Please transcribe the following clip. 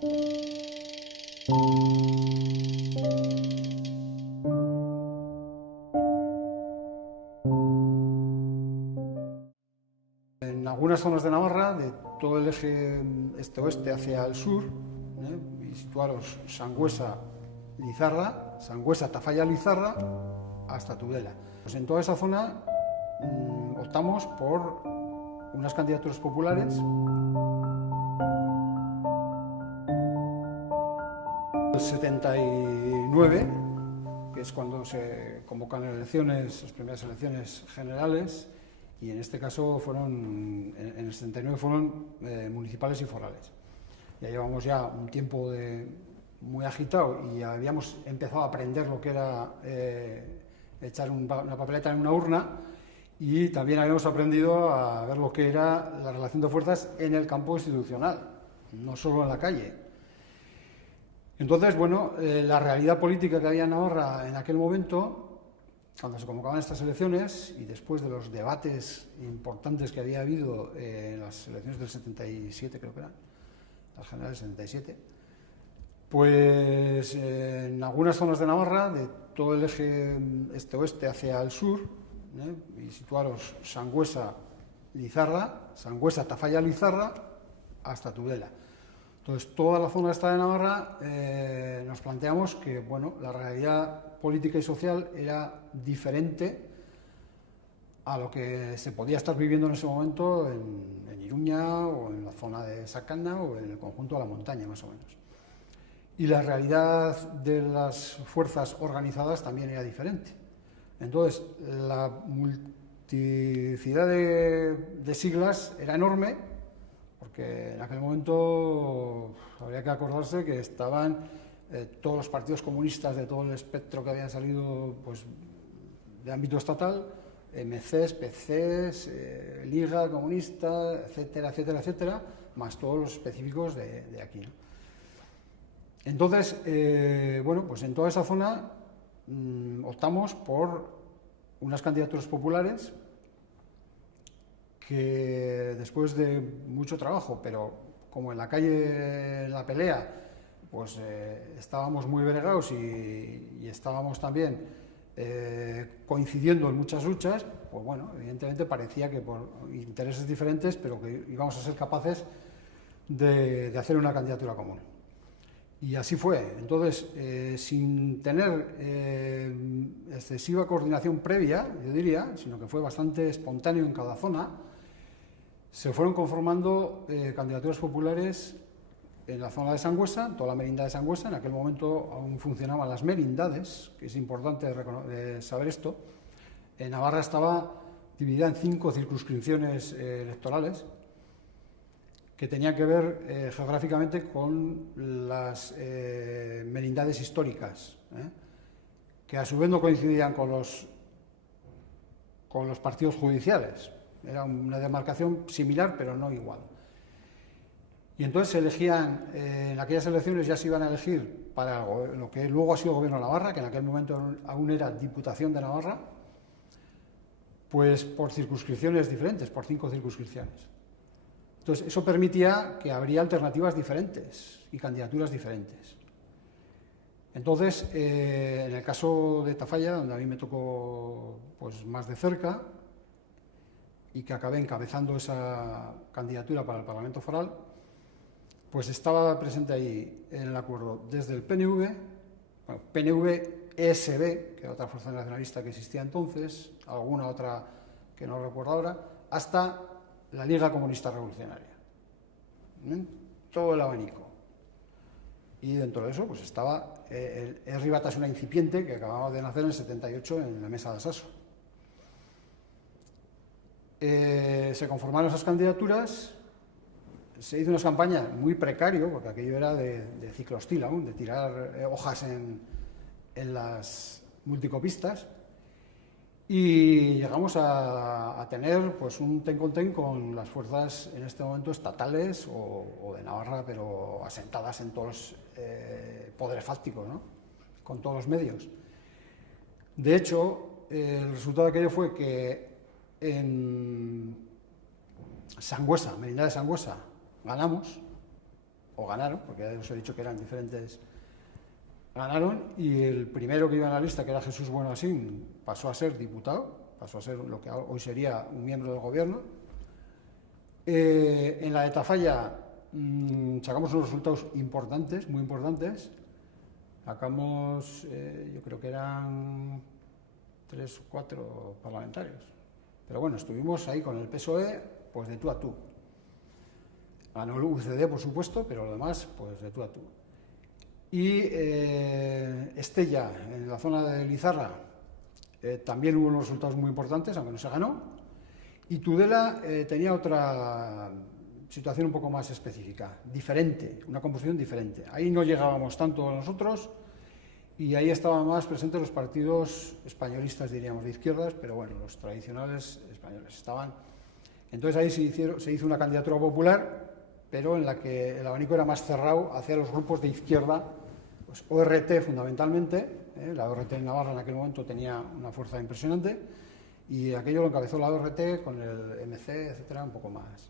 En algunas zonas de Navarra, de todo el eje este-oeste hacia el sur, y situaros Sangüesa-Lizarra, Sangüesa-Tafalla-Lizarra, hasta Tudela. Pues en toda esa zona optamos por unas candidaturas populares. El 79, que es cuando se convocan elecciones, las primeras elecciones generales, y en este caso fueron, en el 79 fueron municipales y forales. Ya llevamos ya un tiempo muy agitado y habíamos empezado a aprender lo que era echar una papeleta en una urna, y también habíamos aprendido a ver lo que era la relación de fuerzas en el campo institucional, no solo en la calle. Entonces, bueno, la realidad política que había en Navarra en aquel momento, cuando se convocaban estas elecciones y después de los debates importantes que había habido en las elecciones del 77, creo que eran, las generales del 77, pues en algunas zonas de Navarra, de todo el eje este-oeste hacia el sur, y situaros Sangüesa-Lizarra, Sangüesa-Tafalla-Lizarra, hasta Tudela. Entonces, toda la zona esta de Navarra nos planteamos que, bueno, la realidad política y social era diferente a lo que se podía estar viviendo en ese momento en Iruña o en la zona de Sacana o en el conjunto de la montaña, más o menos. Y la realidad de las fuerzas organizadas también era diferente. Entonces, la multiplicidad de siglas era enorme, porque en aquel momento habría que acordarse que estaban todos los partidos comunistas de todo el espectro que habían salido, pues, de ámbito estatal, MCs, PCs, Liga Comunista, etcétera, etcétera, etcétera, más todos los específicos de aquí, ¿no? Entonces, bueno, pues en toda esa zona optamos por unas candidaturas populares que, después de mucho trabajo, pero como en la calle, en la pelea, pues estábamos muy bregados y estábamos también coincidiendo en muchas luchas, pues bueno, evidentemente parecía que por intereses diferentes, pero que íbamos a ser capaces de hacer una candidatura común. Y así fue. Entonces, sin tener excesiva coordinación previa, yo diría, sino que fue bastante espontáneo en cada zona, se fueron conformando candidaturas populares en la zona de Sangüesa, toda la merindad de Sangüesa. En aquel momento aún funcionaban las merindades, que es importante saber esto. En Navarra estaba dividida en 5 circunscripciones electorales, que tenían que ver geográficamente con las merindades históricas, que a su vez no coincidían con los partidos judiciales. Era una demarcación similar, pero no igual. Y entonces se elegían, en aquellas elecciones ya se iban a elegir para lo que luego ha sido Gobierno de Navarra, que en aquel momento aún era Diputación de Navarra, pues por circunscripciones diferentes, por 5 circunscripciones. Entonces, eso permitía que habría alternativas diferentes y candidaturas diferentes. Entonces, en el caso de Tafalla, donde a mí me tocó, pues, más de cerca, y que acabé encabezando esa candidatura para el Parlamento Foral, pues estaba presente ahí en el acuerdo desde el PNV, bueno, PNV-ESB, que era otra fuerza nacionalista que existía entonces, alguna otra que no recuerdo ahora, hasta la Liga Comunista Revolucionaria. Todo el abanico. Y dentro de eso pues estaba el Herri Batasuna incipiente, que acababa de nacer en el 78 en la mesa de Asaso. Se conformaron esas candidaturas, se hizo una campaña muy precario, porque aquello era de ciclostil aún, de tirar hojas en las multicopistas, y llegamos a tener, pues, un ten con ten con las fuerzas en este momento estatales o de Navarra, pero asentadas en todos los poderes fácticos, ¿no?, con todos los medios. De hecho, el resultado de aquello fue que en Sangüesa, Merindad de Sangüesa, ganamos, o ganaron, porque ya os he dicho que eran diferentes, ganaron, y el primero que iba en la lista, que era Jesús Buenasín, pasó a ser diputado, pasó a ser lo que hoy sería un miembro del gobierno. En la de Tafalla sacamos unos resultados importantes, muy importantes. Sacamos, yo creo que eran 3 o 4 parlamentarios. Pero bueno, estuvimos ahí con el PSOE, pues de tú a tú. Ganó el UCD, por supuesto, pero lo demás, pues de tú a tú. Y Estella, en la zona de Lizarra, también hubo unos resultados muy importantes, aunque no se ganó. Y Tudela tenía otra situación un poco más específica, diferente, una composición diferente. Ahí no llegábamos tanto nosotros y ahí estaban más presentes los partidos españolistas, diríamos, de izquierdas, pero bueno, los tradicionales españoles estaban. Entonces ahí se hizo una candidatura popular, pero en la que el abanico era más cerrado hacia los grupos de izquierda, pues ORT fundamentalmente, la ORT en Navarra en aquel momento tenía una fuerza impresionante, y aquello lo encabezó la ORT con el MC, etcétera, un poco más.